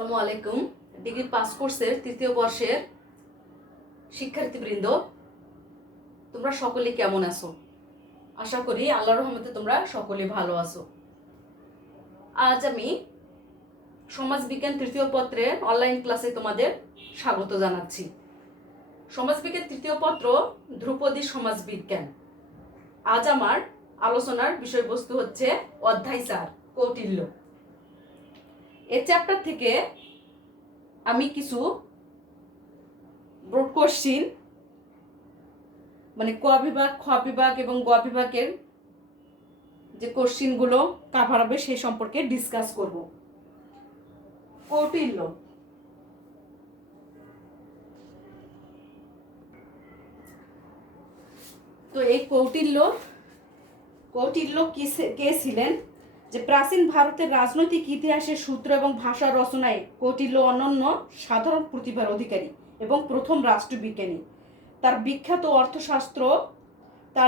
আসসালামু আলাইকুম। Degree pass কোর্সের তৃতীয় বর্ষের শিক্ষার্থীবৃন্দ, তোমরা সকলে কেমন আছো? আশা করি আল্লাহর রহমতে তোমরা সকলে ভালো আছো। আজ আমি সমাজবিজ্ঞান তৃতীয় পত্রের অনলাইন ক্লাসে তোমাদের স্বাগত জানাচ্ছি। সমাজবিজ্ঞান তৃতীয় পত্র ধ্রুপদী সমাজবিজ্ঞান। আজ আমার আলোচনার বিষয়বস্তু হচ্ছে অধ্যায় 4 কৌটিল্য। এই চ্যাপ্টার থেকে আমি কিছু ব্রড কোশ্চিন মানে ক বিভাগ, খ বিভাগ এবং গ বিভাগের যে কোশ্চিনগুলো কাভার হবে সেই সম্পর্কে ডিসকাস করব। কৌটিল্য। তো এই কৌটিল্য কে ছিলেন? যে প্রাচীন ভারতের রাজনৈতিক ইতিহাসের সূত্র এবং ভাষা রচনায় কৌটিল্য অনন্য সাধারণ প্রতিভার অধিকারী এবং প্রথম রাষ্ট্রবিজ্ঞানী। তার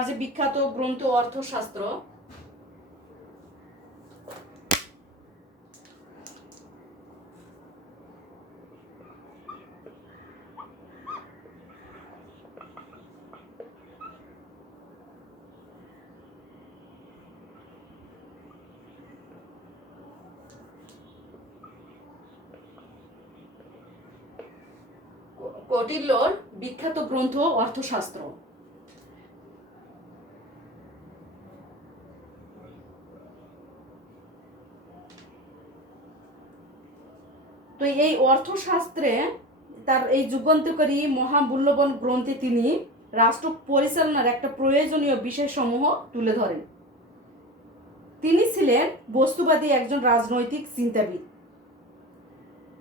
যে বিখ্যাত গ্রন্থ অর্থশাস্ত্র, কৌটিল্যর বিখ্যাত গ্রন্থ অর্থশাস্ত্র। তো এই অর্থশাস্ত্রে তার এই যুগান্তকারী মহামূল্যবান গ্রন্থে তিনি রাষ্ট্র পরিচালনার একটা প্রয়োজনীয় বিষয়সমূহ তুলে ধরেন। তিনি ছিলেন বস্তুবাদী একজন রাজনৈতিক চিন্তাবিদ।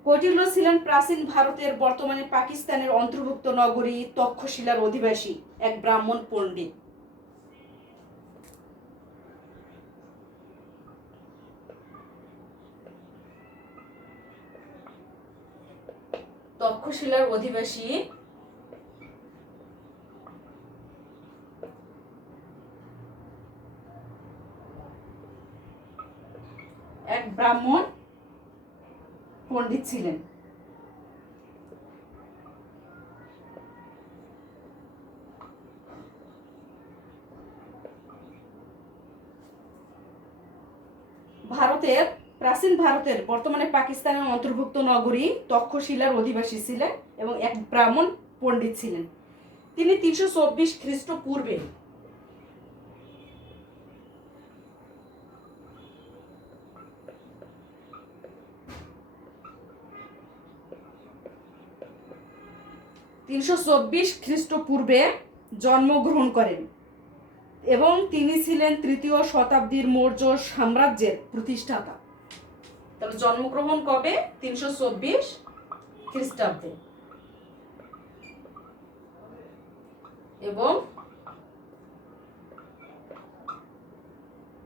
কৌটিল্য ছিলেন প্রাচীন ভারতের বর্তমানে পাকিস্তানের অন্তর্ভুক্ত নগরী তক্ষশিলার অধিবাসী এক ব্রাহ্মণ পণ্ডিত। তক্ষশিলার অধিবাসী এক ব্রাহ্মণ পণ্ডিত ছিলেন। প্রাচীন ভারতের বর্তমানে পাকিস্তানের অন্তর্ভুক্ত নগরী তক্ষশিলার অধিবাসী ছিলেন এবং এক ব্রাহ্মণ পণ্ডিত ছিলেন। তিনি 324 খ্রিস্টপূর্বে জন্মগ্রহণ করেন এবং তিনি ছিলেন তৃতীয় শতাব্দীর মৌর্য সাম্রাজ্যের প্রতিষ্ঠাতা। তাহলে জন্মগ্রহণ কবে? 324 খ্রিস্টাব্দে। এবং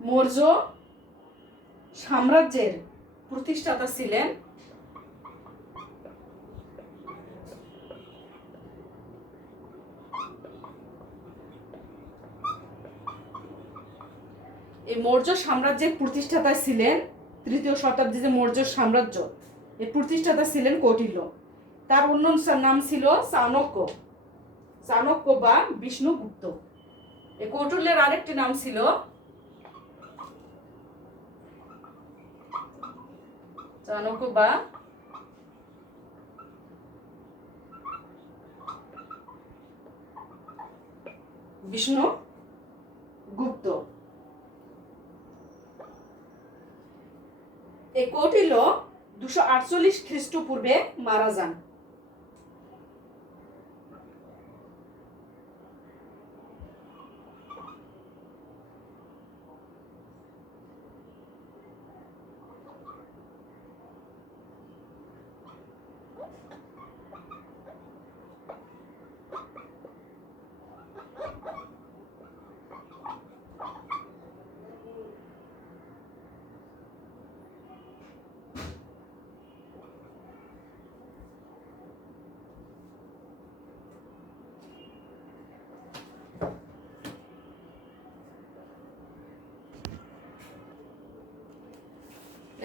মৌর্য সাম্রাজ্যের প্রতিষ্ঠাতা ছিলেন তৃতীয় শতাব্দী যে মৌর্য সাম্রাজ্য, এর প্রতিষ্ঠাতা ছিলেন কৌটিল্য। তার অন্য নাম ছিল চাণক্য বা বিষ্ণুগুপ্ত। এই কৌটিল্যের আরেকটি নাম ছিল চাণক্য বা বিষ্ণুগুপ্ত। এই কৌটিল্য 248 খ্রিস্টপূর্বে মারা যান।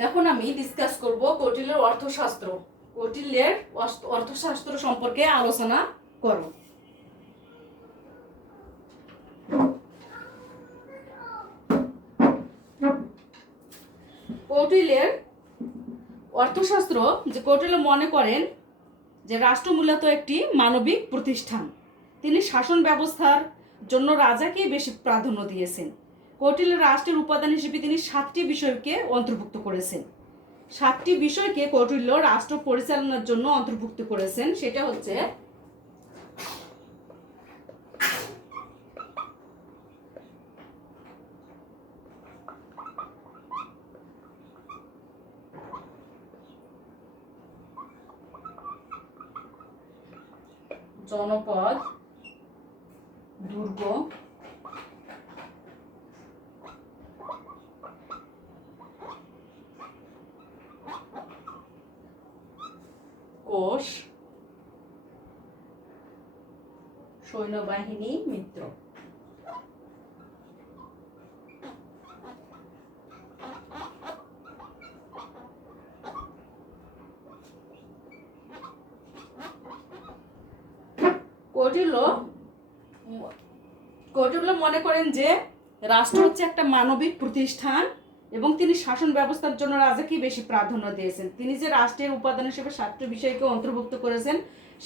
এখন আমি ডিসকাস করব কৌটিল্যের অর্থশাস্ত্র। কৌটিল্যের অর্থশাস্ত্র সম্পর্কে আলোচনা করব। কৌটিল্যের অর্থশাস্ত্র, যে কৌটিল্য মনে করেন যে রাষ্ট্র মূলত একটি মানবিক প্রতিষ্ঠান। তিনি শাসন ব্যবস্থার জন্য রাজাকেই বেশি প্রাধান্য দিয়েছেন। কৌটিল্য রাষ্ট্রের উপাদান হিসেবে তিনি 7টি বিষয়কে অন্তর্ভুক্ত করেছেন। 7টি বিষয়কে কৌটিল্য রাষ্ট্র পরিচালনার জন্য অন্তর্ভুক্ত করেছেন। সেটা হচ্ছে জনপদ, দুর্গ, কোষ, সৈন্যবাহিনী, মিত্র। কৌটিল্য মনে করেন যে রাষ্ট্র হচ্ছে একটা মানবিক প্রতিষ্ঠান এবং তিনি শাসন ব্যবস্থার জন্য রাজাকেই বেশি প্রাধান্য দিয়েছেন। তিনি যে রাষ্ট্রের উপাদান হিসেবে 7টি বিষয়কে অন্তর্ভুক্ত করেছেন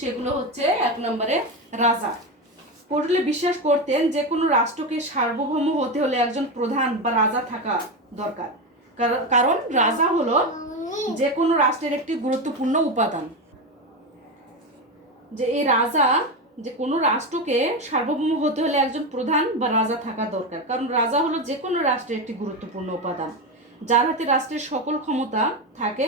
সেগুলো হচ্ছে 1 নম্বরে রাজা। কৌটিল্য বিশ্বাস করতেন যে কোনো রাষ্ট্রকে সার্বভৌম হতে হলে একজন প্রধান বা রাজা থাকা দরকার, কারণ রাজা হলো যে কোনো রাষ্ট্রের একটি গুরুত্বপূর্ণ উপাদান। যে এই রাজা, যে কোনো রাষ্ট্রকে সার্বভৌম হতে হলে একজন প্রধান বা রাজা থাকা দরকার, কারণ রাজা হলো যে কোনো রাষ্ট্রের একটি গুরুত্বপূর্ণ উপাদান, যার হাতে রাষ্ট্রের সকল ক্ষমতা থাকে।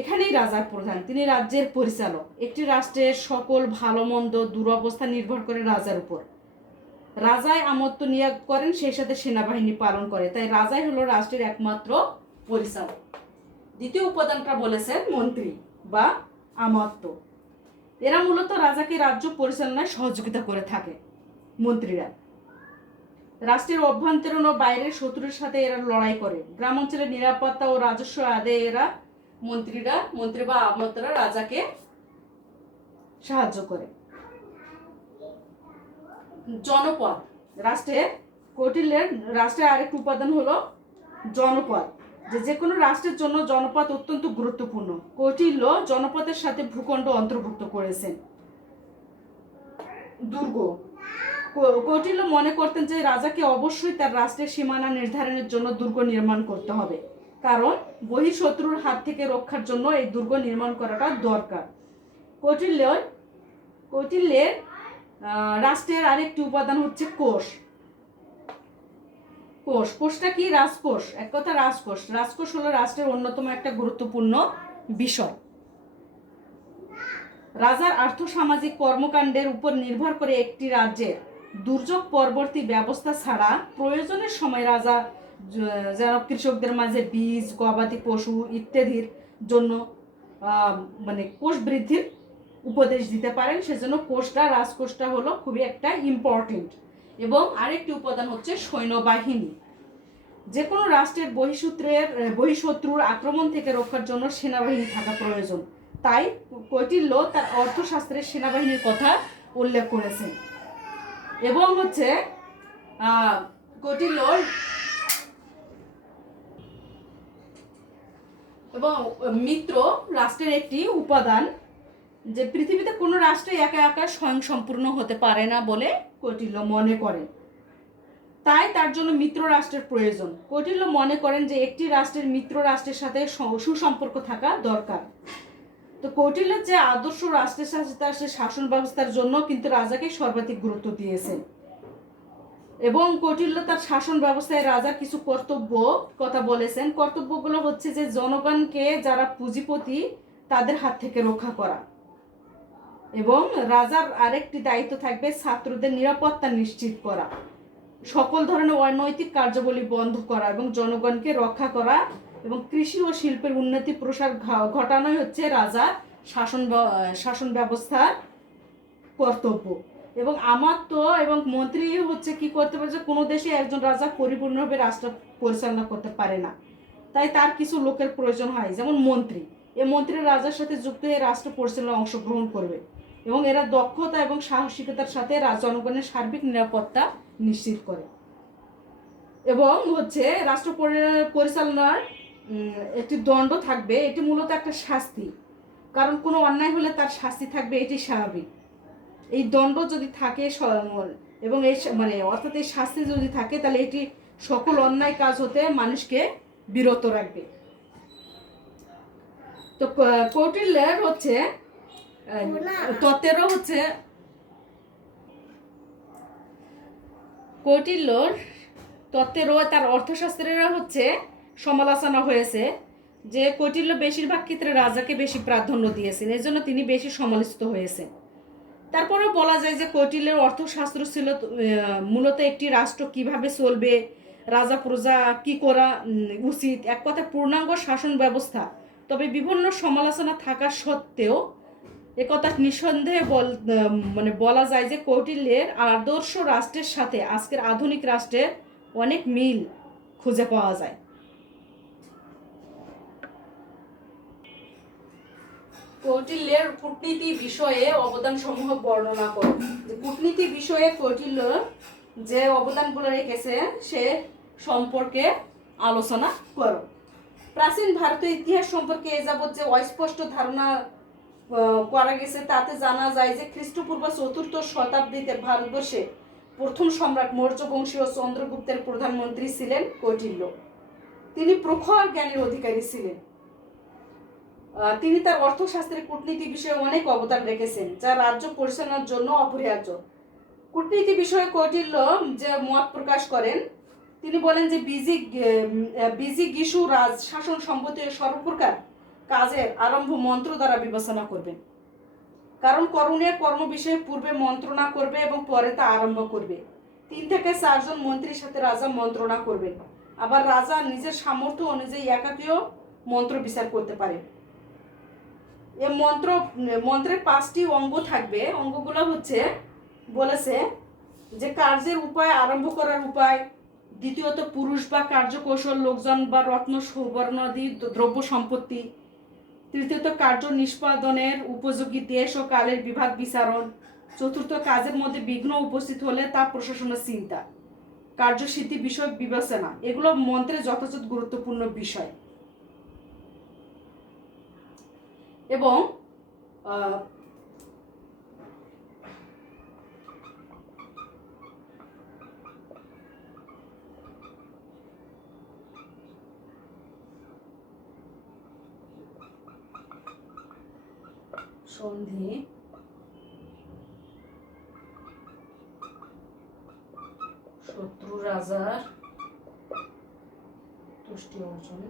এখানেই রাজার প্রধান, তিনি রাজ্যের পরিচালক। একটি রাষ্ট্রের সকল ভালো মন্দ দুরবস্থা নির্ভর করে রাজার উপর। রাজাই আমত্ত নিয়োগ করেন, সেই সাথে সেনাবাহিনী পালন করে, তাই রাজাই হলো রাষ্ট্রের একমাত্র পরিচালক। দ্বিতীয় উপাদানটা বলেছেন মন্ত্রী বা আমত্ত। এরা মূলত রাজাকে রাজ্য পরিচালনায় সহযোগিতা করে থাকে। মন্ত্রীরা রাষ্ট্রের অভ্যন্তরীণ ও বাইরের শত্রুর সাথে এরা লড়াই করে। গ্রাম অঞ্চলের নিরাপত্তা ও রাজস্ব আদায়ে এরা মন্ত্রী বা আমতরা রাজাকে সাহায্য করে। জনপদ, কৌটিল্যের রাষ্ট্রের আরেকটি উপাদান হলো জনপদ। যে কোনো রাষ্ট্রের জন্য জনপদ অত্যন্ত গুরুত্বপূর্ণ। কৌটিল্য জনপদের সাথে ভূখণ্ড অন্তর্ভুক্ত করেছেন। দুর্গ, কৌটিল্য মনে করতেন যে রাজাকে অবশ্যই তার রাষ্ট্রের সীমানা নির্ধারণের জন্য দুর্গ নির্মাণ করতে হবে, কারণ বহিঃশত্রুর হাত থেকে রক্ষার জন্য এই দুর্গ নির্মাণ করাটা দরকার। কৌটিল্যের রাষ্ট্রের আরেকটি উপাদান হচ্ছে কোষ। কোষটা কি? রাজকোষ। এক কথা রাজকোষ হলো রাষ্ট্রের অন্যতম একটা গুরুত্বপূর্ণ বিষয়। রাজার আর্থসামাজিক কর্মকাণ্ডের উপর নির্ভর করে একটি রাজ্যের দুর্যোগ পরবর্তী ব্যবস্থা ছাড়া প্রয়োজনের সময় রাজা যেন কৃষকদের মাঝে বীজ, গবাদি পশু ইত্যাদির জন্য কোষ বৃদ্ধির উপদেশ দিতে পারেন। সেজন্য রাজকোষটা হলো খুবই একটা ইম্পর্টেন্ট। এবং আরেকটি উপাদান হচ্ছে সৈন্যবাহিনী। যে কোনো রাষ্ট্রের বহিঃশত্রুর আক্রমণ থেকে রক্ষার জন্য সেনাবাহিনী থাকা প্রয়োজন, তাই কৌটিল্য তার অর্থশাস্ত্রের সেনাবাহিনীর কথা উল্লেখ করেছেন। এবং হচ্ছে কৌটিল্য এবং মিত্র রাষ্ট্রের একটি উপাদান, যে পৃথিবীতে কোনো রাষ্ট্র একা একা স্বয়ংসম্পূর্ণ হতে পারে না বলে কৌটিল্য মনে করেন, তাই তার জন্য মিত্র রাষ্ট্রের প্রয়োজন। কৌটিল্য মনে করেন যে একটি রাষ্ট্রের মিত্র রাষ্ট্রের সাথে সুসম্পর্ক থাকা দরকার। তো কৌটিল্যের যে আদর্শ রাষ্ট্রের সাথে তার শাসন ব্যবস্থার জন্য কিন্তু রাজাকে সর্বাধিক গুরুত্ব দিয়েছেন। এবং কৌটিল্য তার শাসন ব্যবস্থায় রাজার কিছু কর্তব্য কথা বলেছেন। কর্তব্যগুলো হচ্ছে যে জনগণকে, যারা পুঁজিপতি, তাদের হাত থেকে রক্ষা করা। এবং রাজার আরেকটি দায়িত্ব থাকবে ছাত্রদের নিরাপত্তা নিশ্চিত করা, সকল ধরনের অনৈতিক কার্যাবলী বন্ধ করা এবং জনগণকে রক্ষা করা, এবং কৃষি ও শিল্পের উন্নতি প্রসার ঘটানোই হচ্ছে রাজার শাসন ব্যবস্থার কর্তব্য। এবং আমাত্য এবং মন্ত্রী হচ্ছে কি করতে পারে, যে কোনো দেশে একজন রাজা পরিপূর্ণভাবে রাষ্ট্র পরিচালনা করতে পারে না, তাই তার কিছু লোকের প্রয়োজন হয়, যেমন মন্ত্রী। এই মন্ত্রী রাজার সাথে যুক্ত হয়ে রাষ্ট্র পরিচালনায় অংশগ্রহণ করবে এবং এরা দক্ষতা এবং সাহসিকতার সাথে জনগণের সার্বিক নিরাপত্তা নিশ্চিত করে। এবং হচ্ছে রাষ্ট্র পরিচালনার একটি দণ্ড থাকবে, এটি মূলত একটা শাস্তি, কারণ কোনো অন্যায় হলে তার শাস্তি থাকবে, এটি স্বাভাবিক। এই দণ্ড যদি থাকে এবং এই অর্থাৎ এই শাস্তি যদি থাকে, তাহলে এটি সকল অন্যায় কাজ হতে মানুষকে বিরত রাখবে। তো কৌটিল্যের হচ্ছে তত্ত্বেরও হচ্ছে কৌটিল্যর তত্ত্বেরও তার অর্থশাস্ত্রেরও হচ্ছে সমালোচনা হয়েছে যে কৌটিল্য বেশিরভাগ ক্ষেত্রে রাজাকে বেশি প্রাধান্য দিয়েছেন, এই জন্য তিনি বেশি সমালোচিত হয়েছেন। তারপরেও বলা যায় যে কৌটিল্যের অর্থশাস্ত্র ছিল মূলত একটি রাষ্ট্র কিভাবে চলবে, রাজা প্রজা কি করা উচিত, এক কথা পূর্ণাঙ্গ শাসন ব্যবস্থা। তবে বিভিন্ন সমালোচনা থাকা সত্ত্বেও একথা নিঃসন্দেহে বলা যায় যে কৌটিল্যের আদর্শ রাষ্ট্রের সাথে আজকের আধুনিক রাষ্ট্রের অনেক মিল খুঁজে পাওয়া যায়। কৌটিল্যের কূটনীতি বিষয়ে অবদান সমূহ বর্ণনা করো। যে কূটনীতি বিষয়ে কৌটিল্য যে অবদানগুলো রেখেছে সে সম্পর্কে আলোচনা করো। প্রাচীন ভারতীয় ইতিহাস সম্পর্কে এ যাবৎ যে অস্পষ্ট ধারণা করা গেছে তাতে জানা যায় যে খ্রিস্টপূর্ব 4th শতাব্দীতে ভারতবর্ষে প্রথম সম্রাট মৌর্য বংশীয় চন্দ্রগুপ্তের প্রধানমন্ত্রী ছিলেন কৌটিল্য। তিনি প্রখর জ্ঞানের অধিকারী ছিলেন। তিনি তার অর্থশাস্ত্রে কূটনীতি বিষয়ে অনেক অবদান রেখেছেন, যা রাজ্য পরিচালনার জন্য অপরিহার্য। কূটনীতি বিষয়ে কৌটিল্য যে মত প্রকাশ করেন, তিনি বলেন যে বিজিগীষু রাজ শাসন সম্পত্তির সর্বপ্রকার কাজের আরম্ভ মন্ত্র দ্বারা বিবেচনা করবেন, কারণ করণীয় কর্ম বিষয়ে পূর্বে মন্ত্রণা করবে এবং পরে তা আরম্ভ করবে। 3 থেকে 4 জন মন্ত্রীর সাথে রাজা মন্ত্রণা করবেন। আবার রাজা নিজের সামর্থ্য অনুযায়ী একাকীও মন্ত্র বিচার করতে পারে। এই মন্ত্রের 5টি অঙ্গ থাকবে। অঙ্গগুলো হচ্ছে বলেছে যে কার্যের উপায়, আরম্ভ করার উপায়, দ্বিতীয়ত পুরুষ বা কার্যকৌশল, লোকজন বা রত্ন সুবর্ণাদি দ্রব্য সম্পত্তি, তৃতীয়ত কার্য নিষ্পাদনের উপযোগী দেশ ও কালের বিভাগ বিচারণ, চতুর্থ কাজের মধ্যে বিঘ্ন উপস্থিত হলে তা প্রশাসনের চিন্তা, কার্যসিদ্ধি বিষয়ক বিবেচনা। এগুলো মন্ত্রের যথাযথ গুরুত্বপূর্ণ বিষয়। এবং সন্ধি, শত্রু রাজার তুষ্টি অর্জন,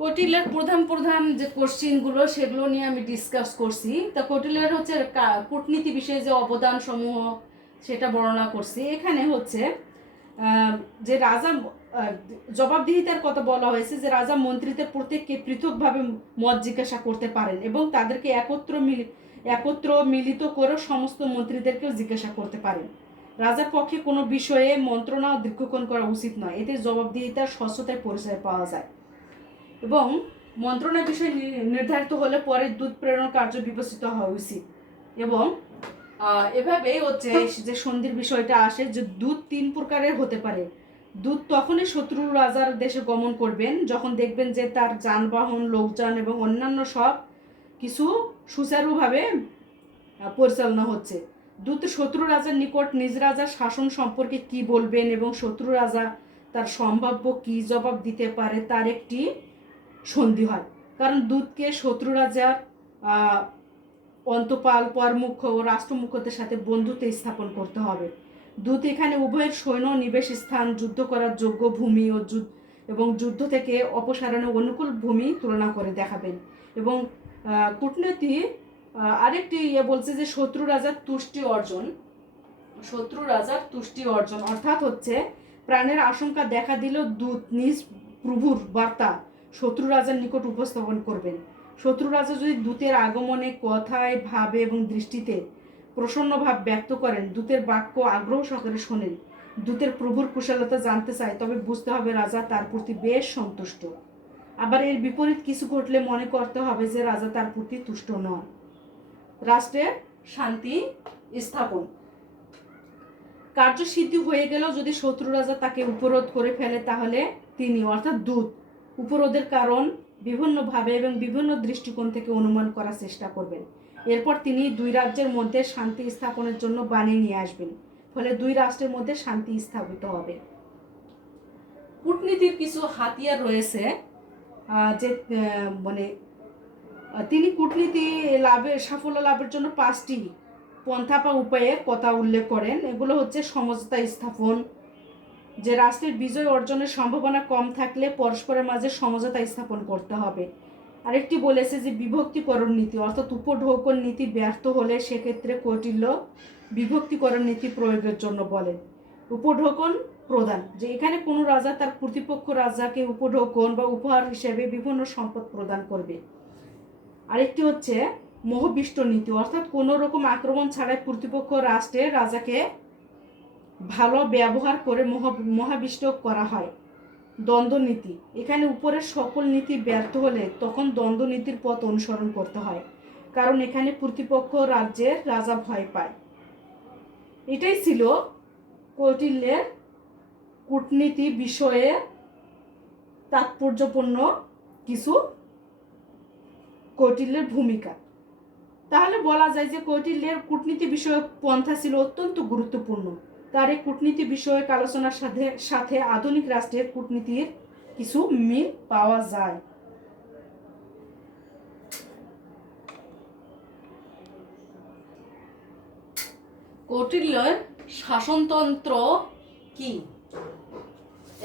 কৌটিল্যের প্রধান যে কোশ্চিনগুলো সেগুলো নিয়ে আমি ডিসকাস করছি। তা কৌটিল্যের হচ্ছে কূটনীতি বিষয়ে যে অবদান সমূহ সেটা বর্ণনা করছি। এখানে হচ্ছে যে রাজা জবাবদিহিতার কথা বলা হয়েছে, যে রাজা মন্ত্রীদের প্রত্যেককে পৃথকভাবে মত জিজ্ঞাসা করতে পারেন এবং তাদেরকে একত্র মিলিত করে সমস্ত মন্ত্রীদেরকেও জিজ্ঞাসা করতে পারেন। রাজার পক্ষে কোনো বিষয়ে মন্ত্রণা দীর্ঘক্ষণ করা উচিত নয়, এতে জবাবদিহিতার স্বচ্ছতায় পরিচয় পাওয়া যায়। এবং মন্ত্রণা বিষয় নির্ধারিত হলে পরে দূত প্রেরণ কার্য বিবেচিত হওয়া উচিত। এবং এভাবেই হচ্ছে যে সন্ধির বিষয়টা আসে, যে দূত 3 প্রকারের হতে পারে। দূত তখনই শত্রু রাজার দেশে গমন করবেন যখন দেখবেন যে তার যানবাহন, লোকজন এবং অন্যান্য সব কিছু সুচারুভাবে পরিচালনা হচ্ছে। দূত শত্রু রাজার নিকট নিজ রাজার শাসন সম্পর্কে কি বলবেন এবং শত্রু রাজা তার সম্ভাব্য কি জবাব দিতে পারে তার একটি সন্ধি হয়। কারণ দূতকে শত্রু রাজার অন্তপাল, পরমুখ্য ও রাষ্ট্রমুখ্যদের সাথে বন্ধুত্ব স্থাপন করতে হবে। দূত এখানে উভয়ের সৈন্য নিবেশ স্থান, যুদ্ধ করার যোগ্য ভূমি এবং যুদ্ধ থেকে অপসারণে অনুকূল ভূমি তুলনা করে দেখাবেন। এবং কূটনীতি আরেকটি বলছে যে শত্রু রাজার তুষ্টি অর্জন অর্থাৎ হচ্ছে প্রাণের আশঙ্কা দেখা দিল দূত নিজ প্রভুর বার্তা শত্রু রাজার নিকট উপস্থাপন করবেন। শত্রু রাজা যদি দূতের আগমনে কথায়, ভাবে এবং দৃষ্টিতে প্রসন্ন ভাব ব্যক্ত করেন, দূতের বাক্য আগ্রহ সহকারে শোনেন, দূতের প্রভুর কুশলতা জানতে চায়, তবে বুঝতে হবে রাজা তার প্রতি বেশ সন্তুষ্ট। আবার এর বিপরীত কিছু ঘটলে মনে করতে হবে যে রাজা তার প্রতি তুষ্ট নন। রাষ্ট্রের শান্তি স্থাপন। কার্যসিদ্ধি হয়ে গেলেও যদি শত্রু রাজা তাকে উপরোধ করে ফেলে, তাহলে তিনি অর্থাৎ দূত উপরোধের কারণ বিভিন্নভাবে এবং বিভিন্ন দৃষ্টিকোণ থেকে অনুমান করার চেষ্টা করবেন। এরপর তিনি দুই রাজ্যের মধ্যে শান্তি স্থাপনের জন্য বাণী নিয়ে আসবেন, ফলে দুই রাষ্ট্রের মধ্যে শান্তি স্থাপিত হবে। কূটনীতির কিছু হাতিয়ার রয়েছে, যে মানে তিনি কূটনীতি সাফল্য লাভের জন্য 5টি পন্থা বা উপায়ের কথা উল্লেখ করেন। এগুলো হচ্ছে সমঝোতা স্থাপন, যে রাষ্ট্রের বিজয় অর্জনের সম্ভাবনা কম থাকলে পরস্পরের মাঝে সমঝোতা স্থাপন করতে হবে। আরেকটি বলেছে যে বিভক্তিকরণ নীতি, অর্থাৎ উপঢৌকন নীতি ব্যর্থ হলে সেক্ষেত্রে কৌটিল্য বিভক্তিকরণ নীতি প্রয়োগের জন্য বলেন। উপঢৌকন প্রদান, যে এখানে কোনো রাজা তার প্রতিপক্ষ রাজাকে উপঢৌকন বা উপহার হিসেবে বিভিন্ন সম্পদ প্রদান করবে। আরেকটি হচ্ছে মোহবিষ্ট নীতি, অর্থাৎ কোনো রকম আক্রমণ ছাড়াই প্রতিপক্ষ রাষ্ট্রের রাজাকে ভালো ব্যবহার করে মহাবিষ্ট করা হয়। দ্বন্দ্ব নীতি, এখানে উপরের সকল নীতি ব্যর্থ হলে তখন দ্বন্দ্ব নীতির পথ অনুসরণ করতে হয়, কারণ এখানে প্রতিপক্ষ রাজ্যের রাজা ভয় পায়। এটাই ছিল কৌটিল্যের কূটনীতি বিষয়ে তাৎপর্যপূর্ণ কিছু কৌটিল্যের ভূমিকা। তাহলে বলা যায় যে কৌটিল্যের কূটনীতি বিষয়ক পন্থা ছিল অত্যন্ত গুরুত্বপূর্ণ। তার এই কূটনীতি বিষয়ক আলোচনার সাথে আধুনিক রাষ্ট্রের কূটনীতির কিছু মিল পাওয়া যায়। কৌটিল্যের শাসনতন্ত্র কি?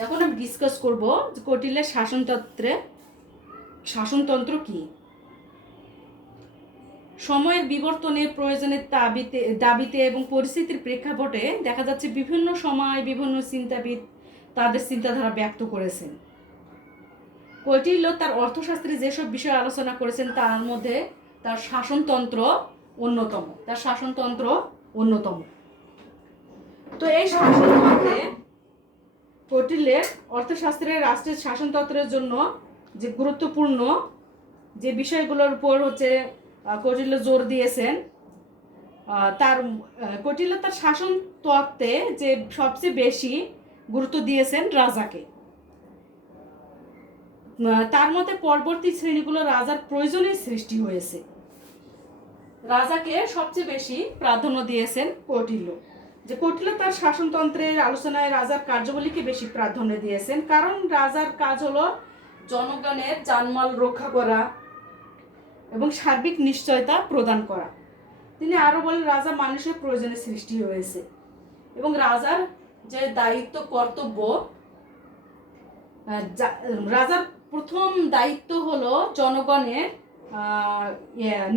এখন আমি ডিসকাস করব যে কৌটিল্যের শাসনতন্ত্র কি। সময়ের বিবর্তনে, প্রয়োজনের দাবিতে এবং পরিস্থিতির প্রেক্ষাপটে দেখা যাচ্ছে বিভিন্ন সময় বিভিন্ন চিন্তাবিদ তাদের চিন্তাধারা ব্যক্ত করেছেন। কৌটিল্য তার অর্থশাস্ত্রে যেসব বিষয় আলোচনা করেছেন তার মধ্যে তার শাসনতন্ত্র অন্যতম। তো এই শাসনতন্ত্রে কৌটিল্যের অর্থশাস্ত্রের রাষ্ট্রের শাসনতন্ত্রের জন্য যে গুরুত্বপূর্ণ যে বিষয়গুলোর উপর হচ্ছে কৌটিল্য জোর দিয়েছেন, কৌটিল্য তার শাসন তত্ত্বে যে সবচেয়ে বেশি গুরুত্ব দিয়েছেন রাজাকে। তার মতে পরবর্তী শ্রেণীগুলো রাজার প্রয়োজনে সৃষ্টি হয়েছে। রাজাকে সবচেয়ে বেশি প্রাধান্য দিয়েছেন কৌটিল্য। যে কৌটিল্য তার শাসনতন্ত্রের আলোচনায় রাজার কার্যাবলীকে বেশি প্রাধান্য দিয়েছেন, কারণ রাজার কাজ হলো জনগণের জানমাল রক্ষা করা এবং সার্বিক নিশ্চয়তা প্রদান করা। তিনি আরো বলেন রাজা মানুষের প্রয়োজনে সৃষ্টি হয়েছে এবং রাজার যে দায়িত্ব কর্তব্য, রাজার প্রথম দায়িত্ব হলো জনগণের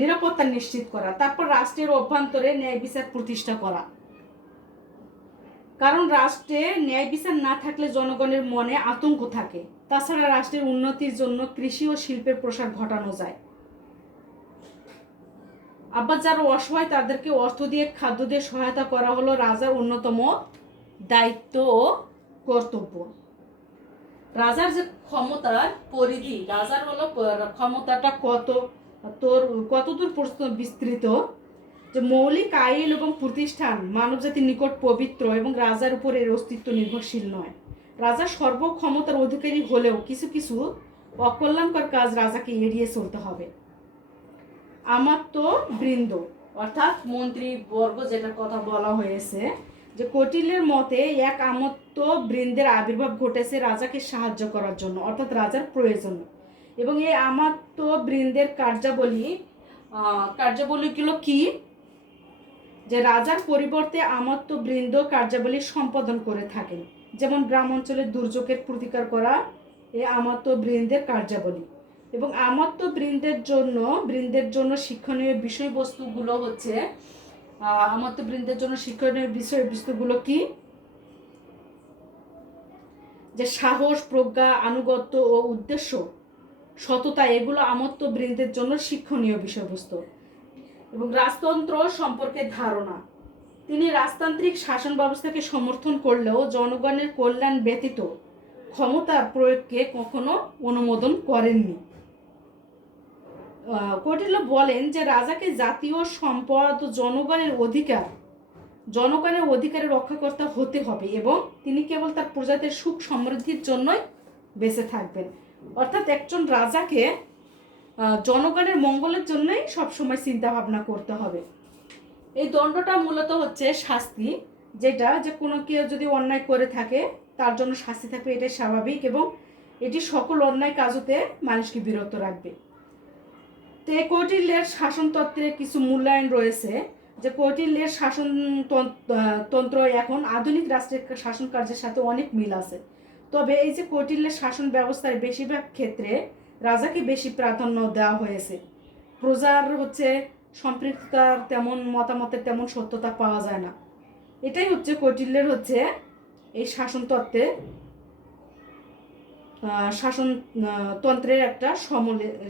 নিরাপত্তা নিশ্চিত করা, তারপর রাষ্ট্রের অভ্যন্তরে ন্যায় বিচার প্রতিষ্ঠা করা। কারণ রাষ্ট্রে ন্যায় বিচার না থাকলে জনগণের মনে আতঙ্ক থাকে। তাছাড়া রাষ্ট্রের উন্নতির জন্য কৃষি ও শিল্পের প্রসার ঘটানো যায়। আবার যারা অসহায় তাদেরকে অর্থ দিয়ে, খাদ্য দিয়ে সহায়তা করা হলো রাজার অন্যতম দায়িত্ব ও কর্তব্য। রাজার যে ক্ষমতার পরিধি, রাজার হলো ক্ষমতাটা কতদূর বিস্তৃত, যে মৌলিক আইন এবং প্রতিষ্ঠান মানবজাতির নিকট পবিত্র এবং রাজার উপর এর অস্তিত্ব নির্ভরশীল নয়। রাজা সর্বক্ষমতার অধিকারী হলেও কিছু কিছু অকল্যাণকর কাজ রাজাকে এড়িয়ে চলতে হবে। আমাত্য বৃন্দ অর্থাৎ মন্ত্রী বর্গ, যেটার কথা বলা হয়েছে, যে কৌটিল্যের মতে এক আমত্য বৃন্দের আবির্ভাব ঘটেছে রাজাকে সাহায্য করার জন্য, অর্থাৎ রাজার প্রয়োজন। এবং এই আমাত্য বৃন্দের কার্যাবলী কার্যাবলীগুলো কি? যে রাজার পরিবর্তে আমত্তবৃন্দ কার্যাবলী সম্পাদন করে থাকেন, যেমন গ্রাম অঞ্চলের দুর্যোগের প্রতিকার করা এই আমত্তবৃন্দের কার্যাবলী। এবং আমত্তবৃন্দের জন্য শিক্ষণীয় বিষয়বস্তুগুলো হচ্ছে, আমত্তবৃন্দের জন্য শিক্ষণীয় বিষয়বস্তুগুলো কি? যে সাহস, প্রজ্ঞা, আনুগত্য ও উদ্দেশ্য, সততা, এগুলো আমত্তবৃন্দের জন্য শিক্ষণীয় বিষয়বস্তু। এবং রাজতন্ত্র সম্পর্কে ধারণা, তিনি রাজতান্ত্রিক শাসন ব্যবস্থাকে সমর্থন করলেও জনগণের কল্যাণ ব্যতীত ক্ষমতার প্রয়োগকে কখনো অনুমোদন করেননি। কৌটিল্য বলেন যে রাজাকে জাতীয় সম্পদ, জনগণের অধিকারের রক্ষাকর্তা হতে হবে এবং তিনি কেবল তার প্রজাদের সুখ সমৃদ্ধির জন্যই বেঁচে থাকবেন। অর্থাৎ একজন রাজাকে জনগণের মঙ্গলের জন্যই সবসময় চিন্তা ভাবনা করতে হবে। এই দণ্ডটা মূলত হচ্ছে শাস্তি, যেটা যে কোনো কেউ যদি অন্যায় করে থাকে তার জন্য শাস্তি থাকবে, এটাই স্বাভাবিক, এবং এটি সকল অন্যায় কাজ হতে মানুষকে বিরত রাখবে। তো এই কৌটিল্যের শাসনতন্ত্রে কিছু মূল্যায়ন রয়েছে, যে কৌটিল্যের শাসনতন্ত্র এখন আধুনিক রাষ্ট্রের শাসন কার্যের সাথে অনেক মিল আছে। তবে এই যে কৌটিল্যের শাসন ব্যবস্থার বেশিরভাগ ক্ষেত্রে রাজাকে বেশি প্রাধান্য দেওয়া হয়েছে। প্রজার হচ্ছে সম্পৃক্ততার তেমন মতামতের তেমন সত্যতা পাওয়া যায় না। এটাই হচ্ছে কৌটিল্যের হচ্ছে এই শাসনতন্ত্রের একটা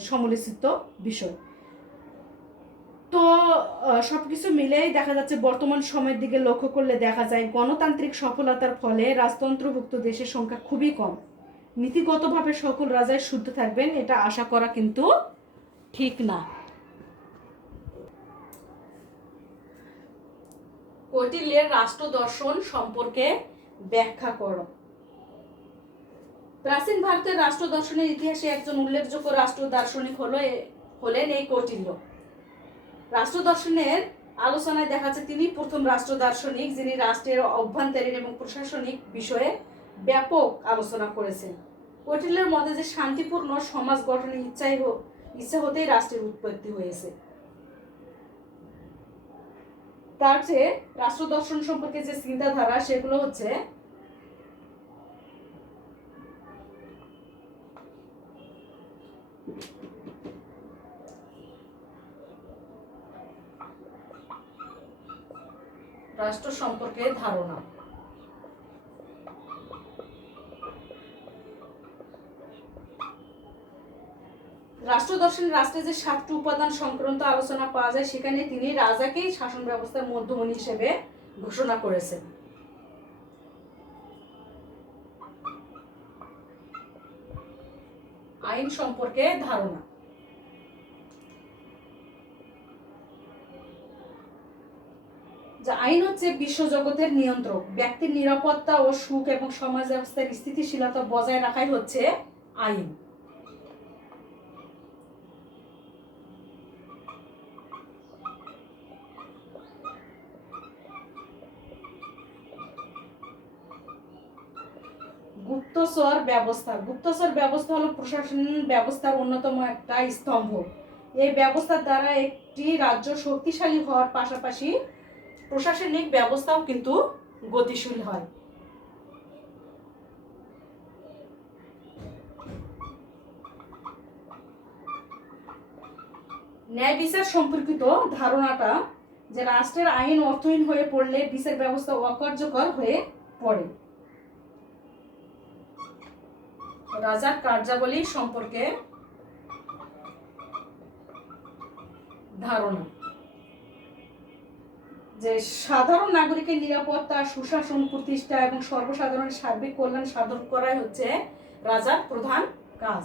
সমালোচিত বিষয়। তো সবকিছু মিলেই দেখা যাচ্ছে বর্তমান সময়ের দিকে লক্ষ্য করলে দেখা যায় গণতান্ত্রিক সফলতার ফলে রাজতন্ত্রভুক্ত দেশের সংখ্যা খুবই কম। নীতিগতভাবে সকল রাজাই শুদ্ধ থাকবেন এটা আশা করা কিন্তু ঠিক না। কৌটিল্যের রাষ্ট্র দর্শন সম্পর্কে ব্যাখ্যা করো। প্রাচীন ভারতের রাষ্ট্র দর্শনের ইতিহাসে একজন উল্লেখযোগ্য রাষ্ট্র দার্শনিক হলেন এই কৌটিল্য। রাষ্ট্র দর্শনের আলোচনায় দেখা যাচ্ছে তিনি প্রথম রাষ্ট্র দার্শনিক যিনি রাষ্ট্রের অভ্যন্তরীণ এবং প্রশাসনিক বিষয়ে ব্যাপক আলোচনা করেছেন। কৌটিল্যের মতে যে শান্তিপূর্ণ সমাজ গঠনের ইচ্ছা হতেই রাষ্ট্রের উৎপত্তি হয়েছে। তার যে রাষ্ট্র দর্শন সম্পর্কে যে চিন্তাধারা সেগুলো হচ্ছে রাষ্ট্র সম্পর্কে ধারণা। রাষ্ট্র দর্শনে রাষ্ট্রের যে 7টি উপাদান সংক্রান্ত আলোচনা পাওয়া যায়, সেখানে তিনি রাজাকেই শাসন ব্যবস্থার মধ্যমণি হিসেবে ঘোষণা করেছেন। আইন সম্পর্কে ধারণা। যে আইন হচ্ছে বিশ্বজগতের নিয়ন্ত্রক, ব্যক্তির নিরাপত্তা ও সুখ এবং সমাজ ব্যবস্থার স্থিতিশীলতা বজায় রাখাই হচ্ছে আইন। গুপ্তচর ব্যবস্থা হলো প্রশাসন ব্যবস্থার অন্যতম একটা স্তম্ভ। এই ব্যবস্থার দ্বারা একটি রাজ্য শক্তিশালী হওয়ার পাশাপাশি প্রশাসনিক ব্যবস্থাও কিন্তু গতিশীল হয়। ন্যায় বিচার সম্পর্কিত ধারণাটা যে রাষ্ট্রের আইন অর্থহীন হয়ে পড়লে বিচার ব্যবস্থা অকার্যকর হয়ে পড়ে। রাজার কার্যাবলী সম্পর্কে ধারণা, যে সাধারণ নাগরিকের নিরাপত্তা, সুশাসন প্রতিষ্ঠা এবং সর্বসাধারণের সার্বিক কল্যাণ সাধন করাই হচ্ছে রাজার প্রধান কাজ।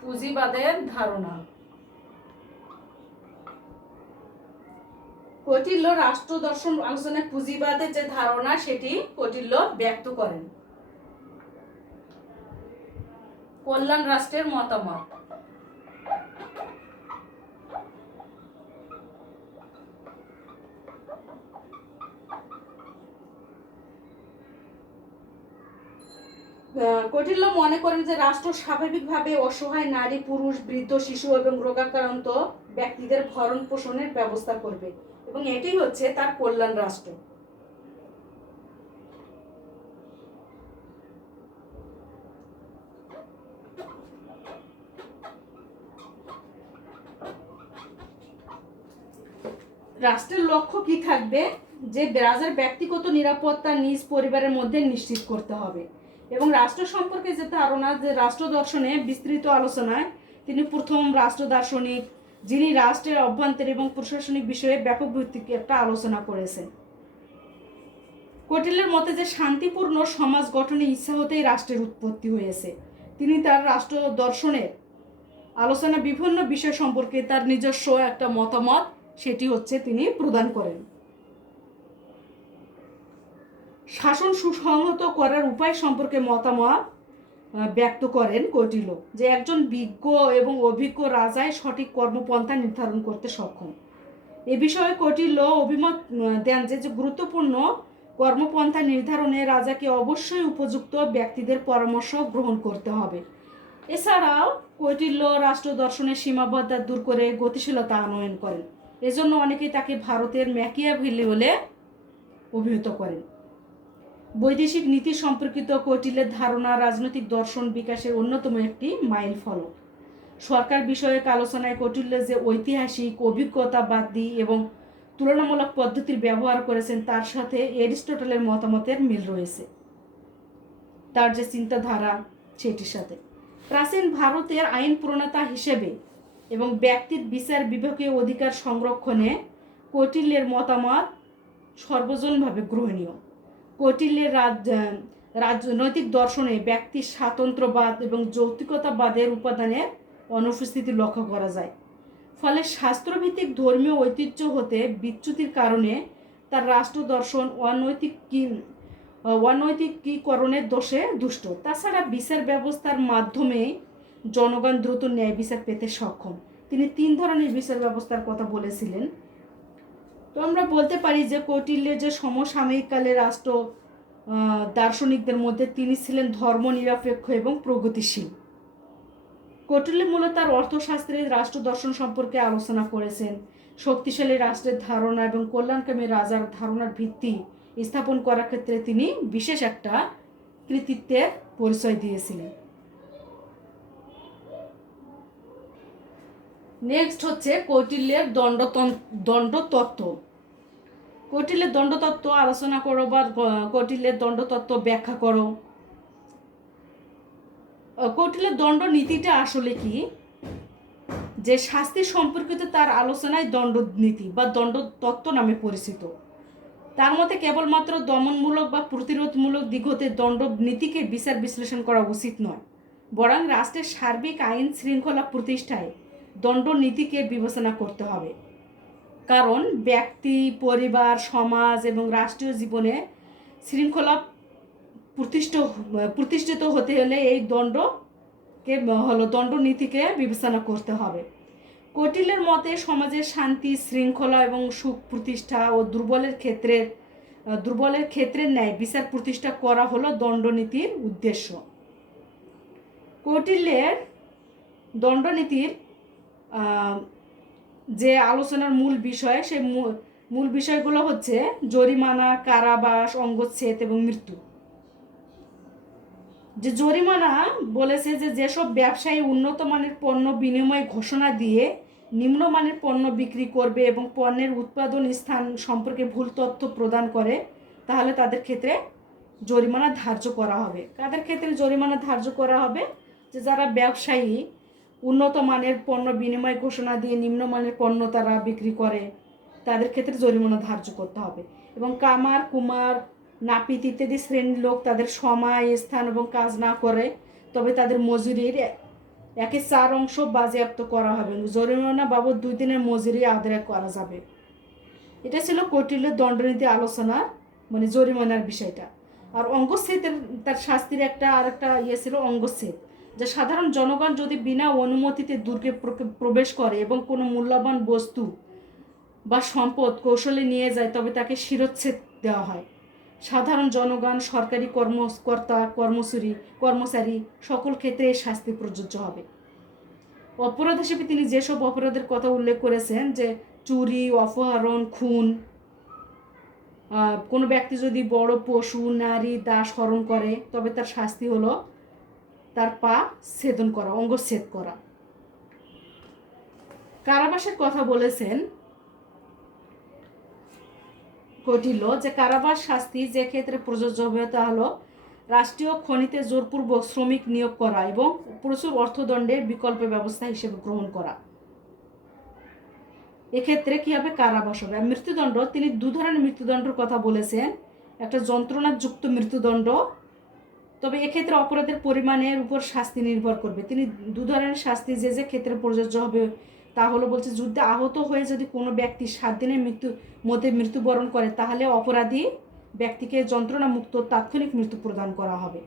পুঁজিবাদের ধারণা। কৌটিল্য রাষ্ট্র দর্শন আলোচনায় পুঁজিবাদের যে ধারণা সেটি কৌটিল্য ব্যক্ত করেন। কল্যাণ রাষ্ট্রের মতামত। কৌটিল্য মনে করেন যে রাষ্ট্র স্বাভাবিকভাবে অসহায় নারী, পুরুষ, বৃদ্ধ, শিশু এবং রোগাক্রান্ত ব্যক্তিদের ভরণ পোষণের ব্যবস্থা করবে এবং এটাই হচ্ছে তার কল্যাণ রাষ্ট্র। রাষ্ট্রের লক্ষ্য কি থাকবে? যে রাজার ব্যক্তিগত নিরাপত্তা নিজ পরিবারের মধ্যে নিশ্চিত করতে হবে এবং রাষ্ট্র সম্পর্কে যে ধারণা, যে রাষ্ট্র দর্শনে বিস্তৃত আলোচনায় তিনি প্রথম রাষ্ট্র দার্শনিক যিনি রাষ্ট্রের অভ্যন্তর এবং প্রশাসনিক বিষয়ে ব্যাপক ভিত্তিক একটা আলোচনা করেছেন। কৌটিল্যের মতে যে শান্তিপূর্ণ সমাজ গঠনে ইচ্ছা হতেই রাষ্ট্রের উৎপত্তি হয়েছে। তিনি তার রাষ্ট্র দর্শনের আলোচনা বিভিন্ন বিষয় সম্পর্কে তার নিজস্ব একটা মতামত সেটি হচ্ছে তিনি প্রদান করেন। শাসন সুসংহত করার উপায় সম্পর্কে মতামত ব্যক্ত করেন কৌটিল্য, যে একজন বিজ্ঞ এবং অভিজ্ঞ রাজাই সঠিক কর্মপন্থা নির্ধারণ করতে সক্ষম। এ বিষয়ে কৌটিল্য অভিমত দেন যে গুরুত্বপূর্ণ কর্মপন্থা নির্ধারণে রাজাকে অবশ্যই উপযুক্ত ব্যক্তিদের পরামর্শ গ্রহণ করতে হবে। এছাড়াও কৌটিল্য রাষ্ট্র দর্শনের সীমাবদ্ধতা দূর করে গতিশীলতা আনয়ন করেন। এজন্য অনেকেই তাকে ভারতের ম্যাকিয়াভেলি বলে অভিহিত করেন। বৈদেশিক নীতি সম্পর্কিত কৌটিল্যের ধারণা রাজনৈতিক দর্শন বিকাশের অন্যতম একটি মাইল ফলক। সরকার বিষয়ক আলোচনায় কৌটিল্য যে ঐতিহাসিক অভিজ্ঞতাবাদী এবং তুলনামূলক পদ্ধতির ব্যবহার করেছেন তার সাথে এরিস্টটলের মতামতের মিল রয়েছে, তার যে চিন্তাধারা সেটির সাথে। প্রাচীন ভারতের আইন প্রণেতা হিসেবে এবং ব্যক্তির বিচার বিভাগীয় অধিকার সংরক্ষণে কৌটিল্যের মতামত সর্বজনভাবে গ্রহণীয়। কৌটিল্যের রাজনৈতিক দর্শনে ব্যক্তির স্বাতন্ত্র্যবাদ এবং যৌক্তিকতাবাদের উপাদানের অনুপস্থিতি লক্ষ্য করা যায়। ফলে শাস্ত্রভিত্তিক ধর্মীয় ঐতিহ্য হতে বিচ্যুতির কারণে তার রাষ্ট্র দর্শন অনৈতিকীকরণের দোষে দুষ্ট। তাছাড়া বিচার ব্যবস্থার মাধ্যমে জনগণ দ্রুত ন্যায় বিচার পেতে সক্ষম। তিনি 3 ধরনের বিচার ব্যবস্থার কথা বলেছিলেন। তো আমরা বলতে পারি যে কৌটিল্যের যে সমসাময়িককালে রাষ্ট্র দার্শনিকদের মধ্যে তিনি ছিলেন ধর্মনিরপেক্ষ এবং প্রগতিশীল। কৌটিল্য মূলত তার অর্থশাস্ত্রের রাষ্ট্র দর্শন সম্পর্কে আলোচনা করেছেন। শক্তিশালী রাষ্ট্রের ধারণা এবং কল্যাণকামী রাজার ধারণার ভিত্তি স্থাপন করার ক্ষেত্রে তিনি বিশেষ একটা কৃতিত্বের পরিচয় দিয়েছিলেন। নেক্সট হচ্ছে কৌটিল্যের দণ্ডতত্ত্ব। কৌটিল্যের দণ্ডতত্ত্ব আলোচনা করো বা কৌটিল্যের দণ্ডতত্ত্ব ব্যাখ্যা করো। কৌটিল্যের দণ্ড নীতিটা আসলে কি? যে শাস্তি সম্পর্কিত তার আলোচনায় দণ্ডনীতি বা দণ্ডতত্ত্ব নামে পরিচিত। তার মতে কেবলমাত্র দমনমূলক বা প্রতিরোধমূলক দিক হতে দণ্ডনীতিকে বিচার বিশ্লেষণ করা উচিত নয়, বরং রাষ্ট্রের সার্বিক আইন শৃঙ্খলা প্রতিষ্ঠায় দণ্ডনীতিকে বিবেচনা করতে হবে। কারণ ব্যক্তি, পরিবার, সমাজ এবং রাষ্ট্রীয় জীবনে শৃঙ্খলা প্রতিষ্ঠিত হতে হলে এই দণ্ডনীতিকে বিবেচনা করতে হবে। কৌটিল্যের মতে সমাজের শান্তি, শৃঙ্খলা এবং সুখ প্রতিষ্ঠা ও দুর্বলের ক্ষেত্রে ন্যায় বিচার প্রতিষ্ঠা করা হলো দণ্ডনীতির উদ্দেশ্য। কৌটিল্যের দণ্ডনীতির যে আলোচনার মূল বিষয়, সেই মূল বিষয়গুলো হচ্ছে জরিমানা, কারাবাস, অঙ্গচ্ছেদ এবং মৃত্যু। যে জরিমানা বলেছে যে যেসব ব্যবসায়ী উন্নত মানের পণ্য বিনিময় ঘোষণা দিয়ে নিম্নমানের পণ্য বিক্রি করবে এবং পণ্যের উৎপাদন স্থান সম্পর্কে ভুল তথ্য প্রদান করে, তাহলে তাদের ক্ষেত্রে জরিমানা ধার্য করা হবে। কাদের ক্ষেত্রে জরিমানা ধার্য করা হবে? যে যারা ব্যবসায়ী উন্নত মানের পণ্য বিনিময় ঘোষণা দিয়ে নিম্নমানের পণ্য তারা বিক্রি করে, তাদের ক্ষেত্রে জরিমানা ধার্য করতে হবে। এবং কামার, কুমার, নাপিত ইত্যাদি শ্রেণীর লোক তাদের সময়, স্থান এবং কাজ না করে তবে তাদের মজুরির 1/4 বাজেয়াপ্ত করা হবে। জরিমানা বাবদ 2 দিনের মজুরি আদায় করা যাবে। এটা ছিল কৌটিল্যের দণ্ডনীতি আলোচনার মানে জরিমানার বিষয়টা। আর অঙ্গচ্ছেদের তার শাস্তির আরেকটা ছিল অঙ্গচ্ছেদ, যে সাধারণ জনগণ যদি বিনা অনুমতিতে দুর্গে প্রবেশ করে এবং কোনো মূল্যবান বস্তু বা সম্পদ কৌশলে নিয়ে যায় তবে তাকে শিরচ্ছেদ দেওয়া হয়। সাধারণ জনগণ, সরকারি কর্মকর্তা, কর্মচারী সকল ক্ষেত্রে এই শাস্তি প্রযোজ্য হবে। অপরাধ হিসেবে তিনি যেসব অপরাধের কথা উল্লেখ করেছেন, যে চুরি, অপহরণ, খুন, কোনো ব্যক্তি যদি বড় পশু, নারী, দাস হরণ করে তবে তার শাস্তি হলো তার পা ছেদন করা, অঙ্গচ্ছেদ করা। কারাবাসের কথা বলেছেন কৌটিল্য, যে কারাবাস শাস্তি যে ক্ষেত্রে প্রযোজ্য হবে তা হলো রাষ্ট্রীয় খনিতে জোরপূর্বক শ্রমিক নিয়োগ করা এবং প্রচুর অর্থদণ্ডের বিকল্প ব্যবস্থা হিসেবে গ্রহণ করা। এক্ষেত্রে কি হবে? কারাবাস হবে। আর মৃত্যুদণ্ড, তিনি দু ধরনের মৃত্যুদণ্ডের কথা বলেছেন। একটা যন্ত্রণাযুক্ত মৃত্যুদণ্ড, তবে এক্ষেত্রে অপরাধের পরিমাণের উপর শাস্তি নির্ভর করবে। তিনি দু ধরনের শাস্তি যে যে ক্ষেত্রে প্রযোজ্য হবে তা হলো বলছে, যুদ্ধে আহত হয়ে যদি কোনো ব্যক্তি 7 দিনের মধ্যে মৃত্যুবরণ করে তাহলে অপরাধী ব্যক্তিকে যন্ত্রণামুক্ত তাৎক্ষণিক মৃত্যু প্রদান করা হবে।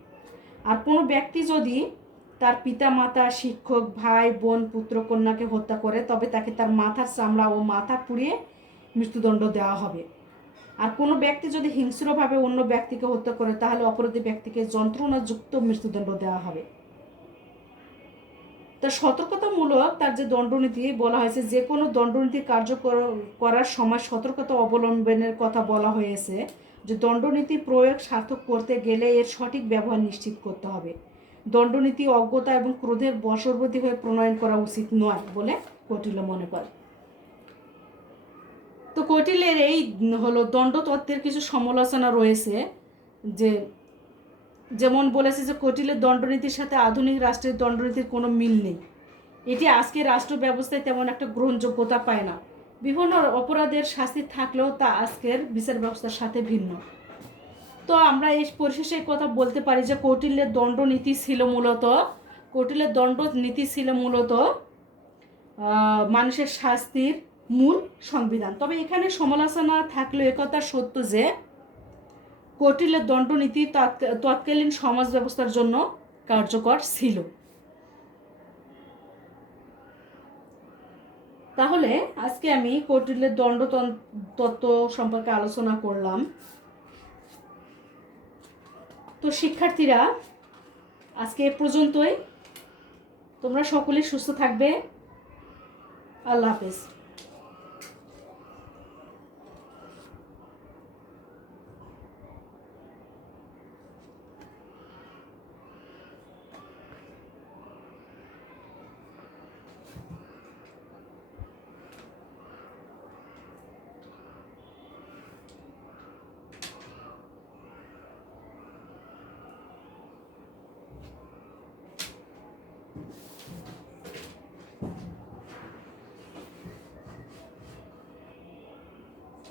আর কোনো ব্যক্তি যদি তার পিতা মাতা, শিক্ষক, ভাই বোন, পুত্র কন্যাকে হত্যা করে তবে তাকে তার মাথার চামড়া ও মাথা পুড়িয়ে মৃত্যুদণ্ড দেওয়া হবে। আর কোনো ব্যক্তি যদি হিংস্রভাবে অন্য ব্যক্তিকে হত্যা করে তাহলে অপরাধী ব্যক্তিকে যন্ত্রণাযুক্ত মৃত্যুদণ্ড দেওয়া হবে। তার সতর্কতামূলক তার যে দণ্ডনীতি বলা হয়েছে, যে কোনো দণ্ডনীতি কার্যকর করার সময় সতর্কতা অবলম্বনের কথা বলা হয়েছে, যে দণ্ডনীতি প্রয়োগ সার্থক করতে গেলে এর সঠিক ব্যবহার নিশ্চিত করতে হবে। দণ্ডনীতি অজ্ঞতা এবং ক্রোধের বশবর্তী হয়ে প্রণয়ন করা উচিত নয় বলে কৌটিল্য মনে করে। তো কৌটিল্যের এই হলো দণ্ডতত্ত্বের কিছু সমালোচনা রয়েছে, যে যেমন বলেছে যে কৌটিল্যের দণ্ডনীতির সাথে আধুনিক রাষ্ট্রের দণ্ডনীতির কোনো মিল নেই। এটি আজকের রাষ্ট্র ব্যবস্থায় তেমন একটা গ্রহণযোগ্যতা পায় না। বিভিন্ন অপরাধের শাস্তি থাকলেও তা আজকের বিচার ব্যবস্থার সাথে ভিন্ন। তো আমরা এই পরিশেষে কথা বলতে পারি যে কৌটিল্যের দণ্ডনীতি ছিল মূলত মানুষের শাস্তির মূল সংবিধান। তবে এখানে সমালোচনা থাকলেও একথা সত্য যে কৌটিল্যের দণ্ডনীতি তৎকালীন সমাজ ব্যবস্থার জন্য কার্যকর ছিল। তাহলে আজকে আমি কৌটিল্যের দণ্ডতত্ত্ব সম্পর্কে আলোচনা করলাম। তো শিক্ষার্থীরা, আজকে এ পর্যন্তই। তোমরা সকলেই সুস্থ থাকবে। আল্লাহ হাফেজ।